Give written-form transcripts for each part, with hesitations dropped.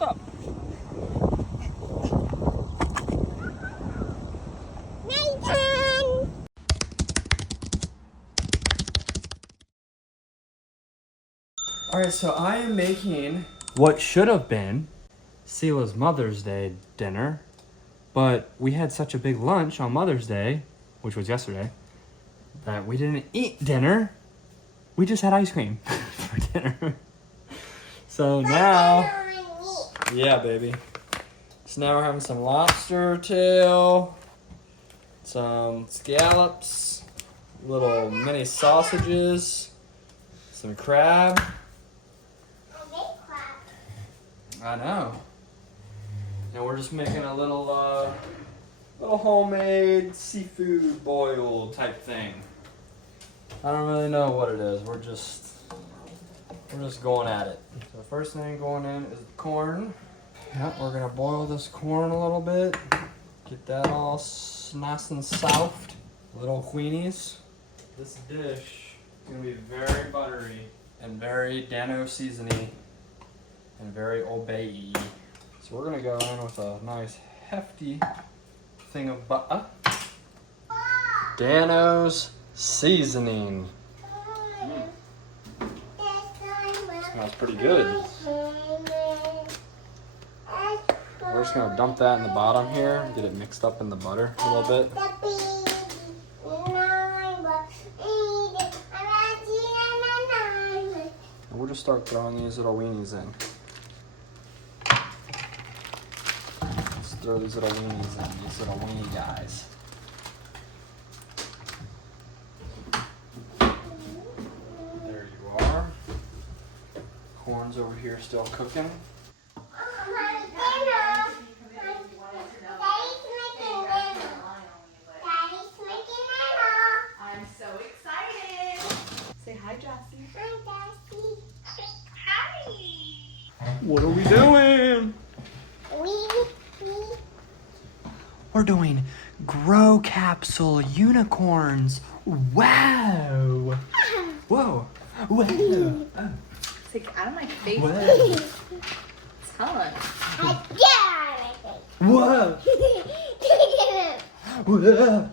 What's up? Nathan! Alright, so I am making what should have been Sela's Mother's Day dinner, but we had such a big lunch on Mother's Day, which was yesterday, that we didn't eat dinner. We just had ice cream for dinner. So now, yeah, baby. So now we're having some lobster tail, some scallops, little mini sausages, some crab. I know. And we're just making a little homemade seafood boil type thing. I don't really know what it is. We're just going at it. So the first thing going in is the corn. Yep, we're gonna boil this corn a little bit. Get that all nice and soft. Little queenies. This dish is gonna be very buttery and very Dano seasoning and very obey. So we're gonna go in with a nice hefty thing of butter. Dano's seasoning. Smells pretty good. We're just gonna dump that in the bottom here, get it mixed up in the butter a little bit. And we'll just start throwing these little weenies in. Let's throw these little weenies in, these little weenie guys. There you are. Corn's over here still cooking. I'm so excited. Say hi, Jossie. Hi, Dusty. Hi. What are we doing? We're doing grow capsule unicorns. Wow. Whoa. Whoa. Say, get out of my face. Whoa. Tell him. Whoa. Whoa.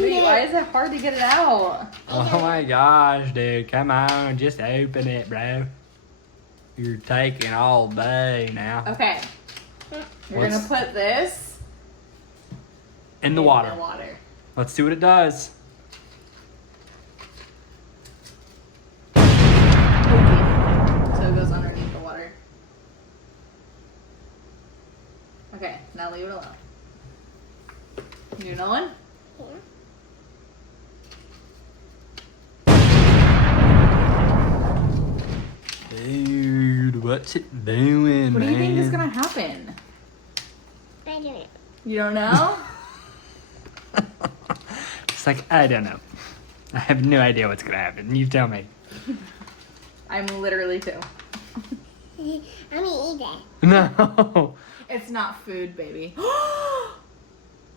Wait, why is it hard to get it out? Oh my gosh, dude. Come on. Just open it, bro. You're taking all day now. Okay. You're gonna put this In the water. In the water. Let's see what it does. So it goes underneath the water. Okay, now leave it alone. Do another one? Dude, what's it doing, What do you think is man? gonna happen? I don't know. You don't know? It's like, I don't know. I have no idea what's gonna happen. You tell me. I'm literally too. I'm gonna eat it. No. It's not food, baby.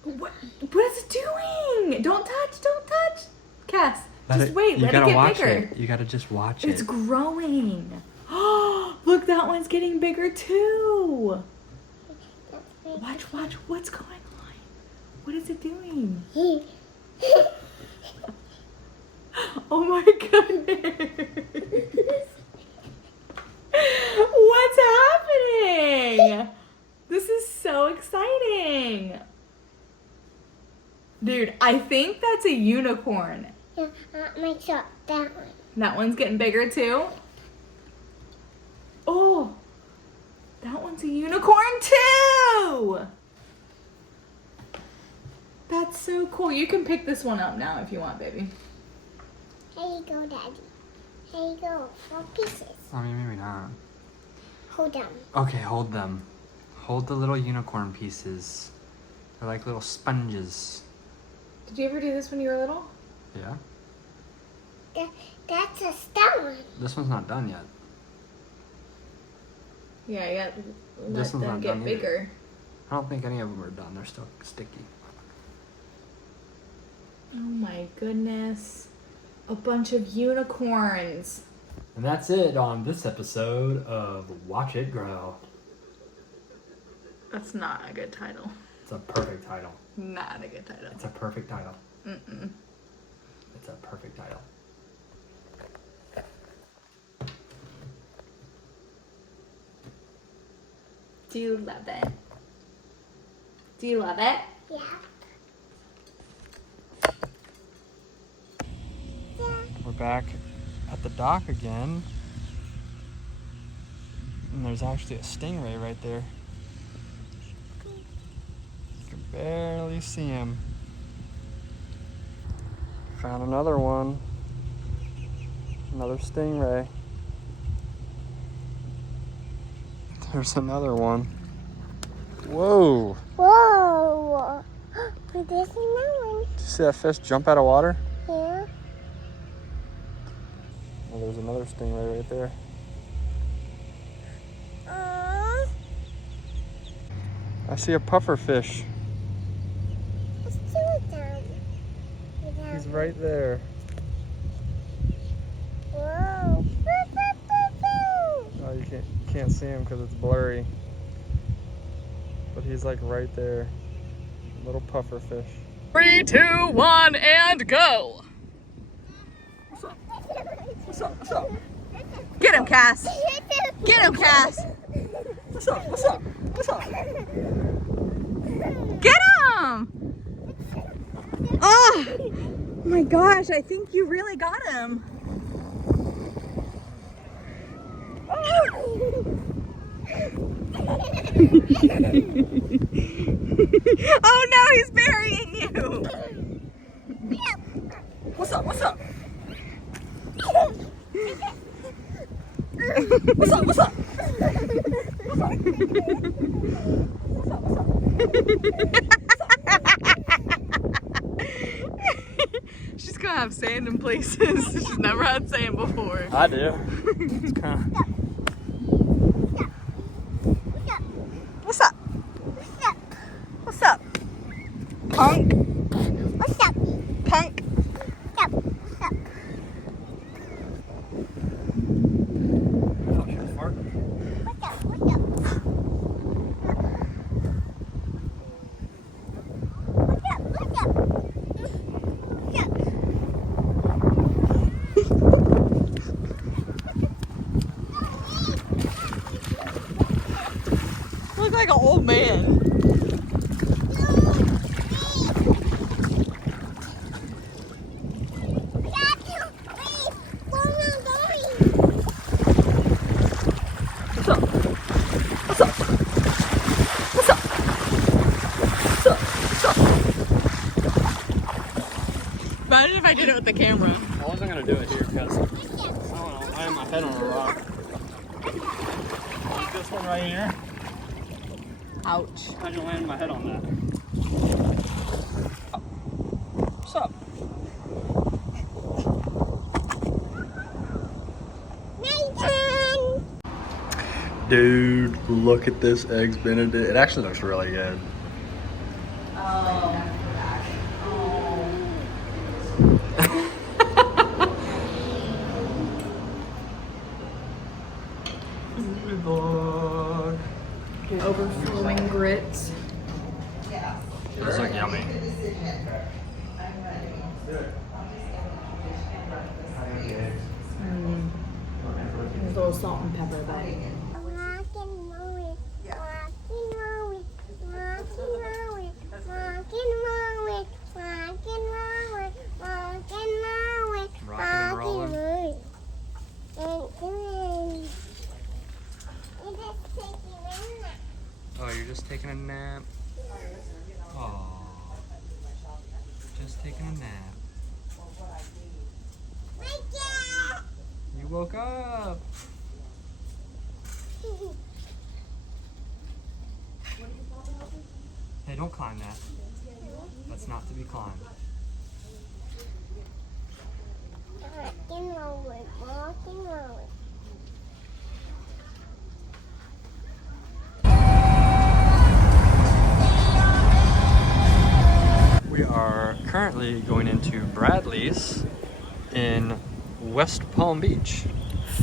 What is it doing? Don't touch, don't touch. Cass, just wait, let it get watch bigger. it. You gotta just watch It's it. growing. Look, that one's getting bigger too. Watch, what's going on? What is it doing? Oh my goodness. What's happening? This is so exciting. Dude, I think that's a unicorn. Yeah, my shot, that one. That one's getting bigger too. Oh, that one's a unicorn too. That's so cool. You can pick this one up now if you want, baby. Here you go, Daddy. Here you go. 4 pieces. I mean, maybe not. Hold them. Okay, hold them. Hold the little unicorn pieces. They're like little sponges. Did you ever do this when you were little? Yeah? That's a stone. This one's not done yet. Yeah, yeah. This Let one's them not get done either. bigger. I don't think any of them are done. They're still sticky. Oh my goodness. A bunch of unicorns. And that's it on this episode of Watch It Grow. That's not a good title. It's a perfect title. Not a good title. It's a perfect title. Mm-mm. It's a perfect title. Do you love it? Do you love it? Yeah. We're back at the dock again. And there's actually a stingray right there. You can barely see him. Found another one. Another stingray. There's another one. Whoa! Whoa! There's another one. Did you see that fish jump out of water? Yeah. Oh, there's another stingray right there. I see a puffer fish. There's two of them. He's right there. Whoa! Oh, you can't see him because it's blurry. But he's like right there. Little puffer fish. 3, 2, 1, and go! What's up? What's up? What's up? Get him, Cass! Get him, Cass! What's up? What's up? What's up? Get him! Oh my gosh, I think you really got him. Oh no, he's burying you! What's up? What's up? What's up? What's up? She's gonna have sand in places she's never had sand before. I do. It's kind of. What's up? What's up? Punk? What's up? Punk? What's up? What's up? Oh, she's fart. What's up? What's up? What's up? What's up? Look like an old man. What's up? What's up? What's up? What's up? What's up? Imagine if I did it with the camera. I wasn't gonna do it here because I don't know. I have my head on a rock. This one right here. Ouch. How'd you land my head on that? What's up? Nathan! Dude, look at this Eggs Benedict. It actually looks really good. Overflowing grits. Those look yummy. There's a little salt and pepper, but Oh, you're just taking a nap? Oh, just taking a nap. You woke up. Hey, don't climb that. That's not to be climbed. We are currently going into Bradley's in West Palm Beach.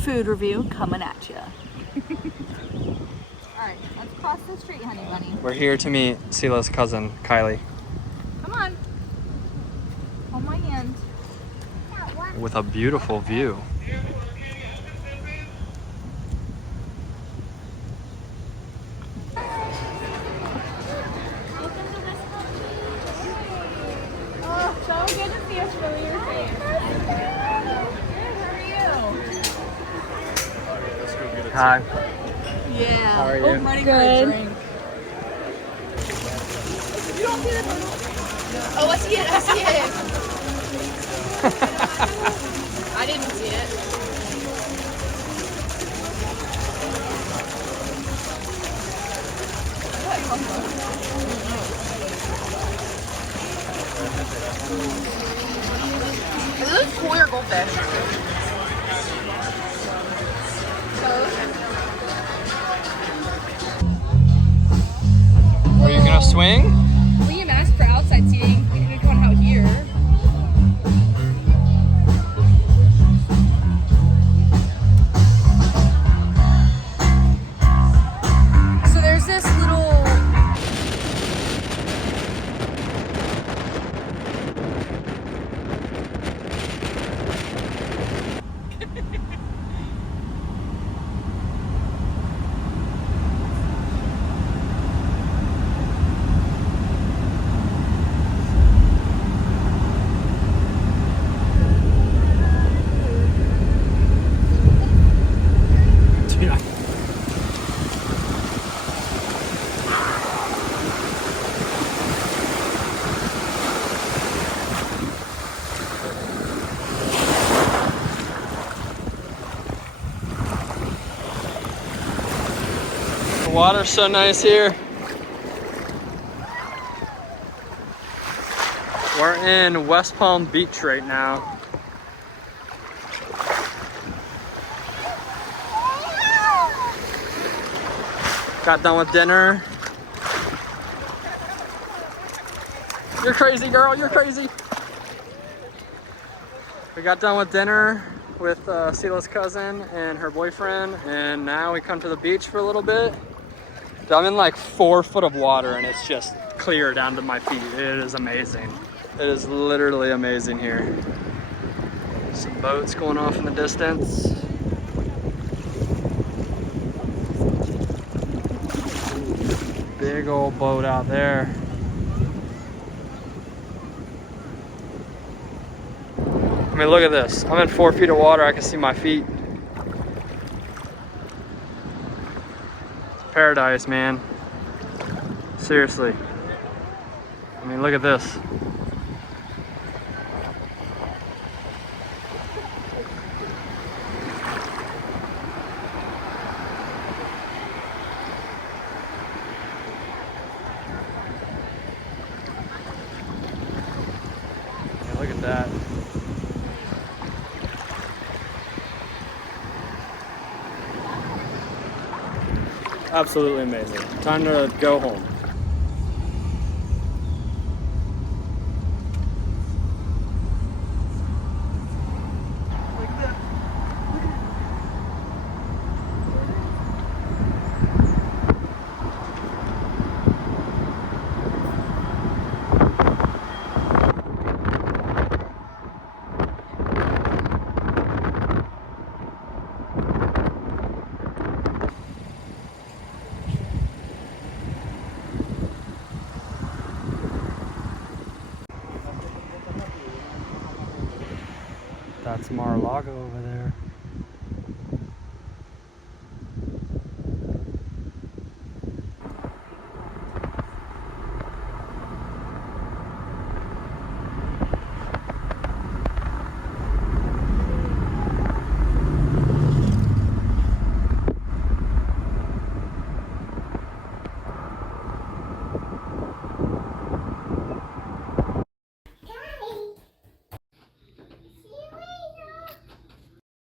Food review coming at you. Alright, let's cross the street, honey bunny. We're here to meet Sela's cousin, Kylie, Come on. Hold my hand. with a beautiful view. Oh, so good to see a familiar face. Good, how are you? Hi. Yeah. How are you? I'm ready for a drink. Oh, I see it. I see it. I didn't see it. Are those koi or goldfish? Are you gonna swing? We didn't ask for outside seating. We didn't come out here. So there's this little. The water's so nice here. We're in West Palm Beach right now. Got done with dinner. You're crazy, girl, you're crazy. We got done with dinner with Sela's cousin and her boyfriend, and now we come to the beach for a little bit. I'm in like 4 foot of water and it's just clear down to my feet. It is amazing. It is literally amazing here. Some boats going off in the distance. Big old boat out there. I mean, look at this. I'm in 4 feet of water. I can see my feet. It's paradise, man. Seriously. I mean, look at this. Yeah, look at that. Absolutely amazing. Time to go home. That's Mar-a-Lago over